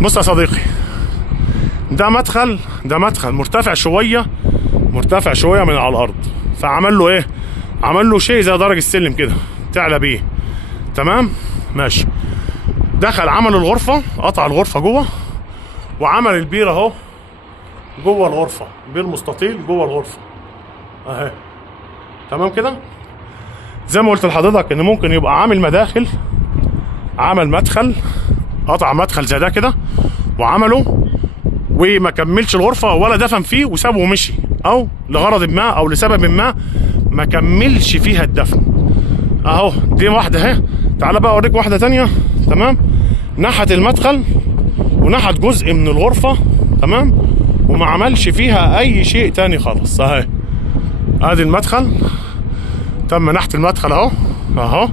بص يا صديقي، ده مدخل مرتفع شويه من على الارض. فعمل له ايه؟ عمل له شيء زي درج السلم كده تعلى بيه. تمام ماشي. دخل عمل الغرفه، قطع الغرفه جوه، وعمل البير اهو جوه الغرفه، بير مستطيل جوه الغرفه اهي. تمام كده. زي ما قلت لحضرتك ان ممكن يبقى عامل مداخل، عمل مدخل، قطع مدخل زي ده كده وعمله وما كملش الغرفه ولا دفن فيه وسابه ومشي، او لغرض ما او لسبب ما كملش فيها الدفن. اهو دي واحده اهي. تعالى بقى اوريك واحده تانيه. تمام. نحت المدخل ونحت جزء من الغرفه. تمام. وما عملش فيها اي شيء تاني خالص. اهي ادي المدخل، تم نحت المدخل اهو.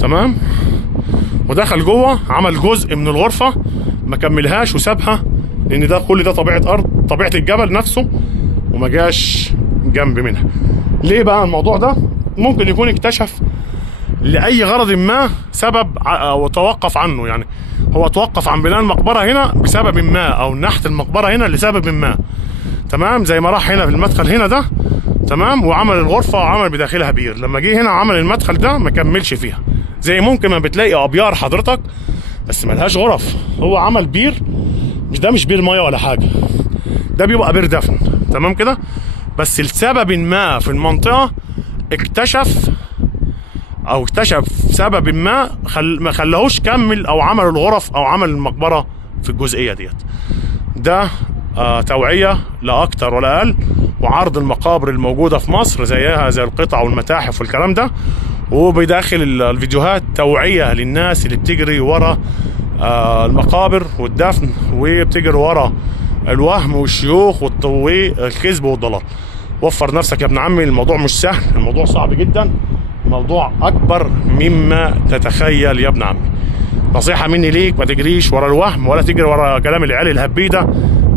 تمام. ودخل جوه، عمل جزء من الغرفه ما كملهاش وسابها، لان ده كل ده طبيعه ارض، طبيعه الجبل نفسه، وما جاش جنب منها. ليه بقى الموضوع ده؟ ممكن يكون اكتشف لاي غرض ما سبب او توقف عنه. يعني هو توقف عن بناء المقبره هنا بسبب ما، او نحت المقبره هنا لسبب ما. تمام. زي ما راح هنا في المدخل هنا ده. تمام. وعمل الغرفه وعمل بداخلها بير. لما جه هنا عمل المدخل ده ما كملش فيها. زي ممكن ما بتلاقي ابيار حضرتك بس ملهاش غرف، هو عمل بير. مش بير ميه ولا حاجه، ده بيبقى بير دفن. تمام كده. بس لسبب ما في المنطقه اكتشف سبب ما خلاهوش كمل او عمل الغرف او عمل المقبره في الجزئيه ديت. ده توعيه لا اكتر ولا اقل، وعرض المقابر الموجوده في مصر زيها زي القطع والمتاحف والكلام ده. وبداخل الفيديوهات توعيه للناس اللي بتجري ورا المقابر والدفن، وبتجري ورا الوهم والشيوخ والكذب والضلال. وفر نفسك يا ابن عمي، الموضوع مش سهل، الموضوع صعب جدا، الموضوع اكبر مما تتخيل يا ابن عمي. نصيحه مني ليك، ما تجريش ورا الوهم ولا تجري ورا كلام العيال الهبيده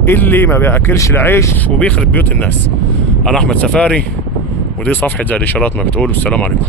اللي ما بياكلش العيش وبيخرب بيوت الناس. انا احمد سفاري، ودي صفحه زي الاشارات ما بتقول. السلام عليكم.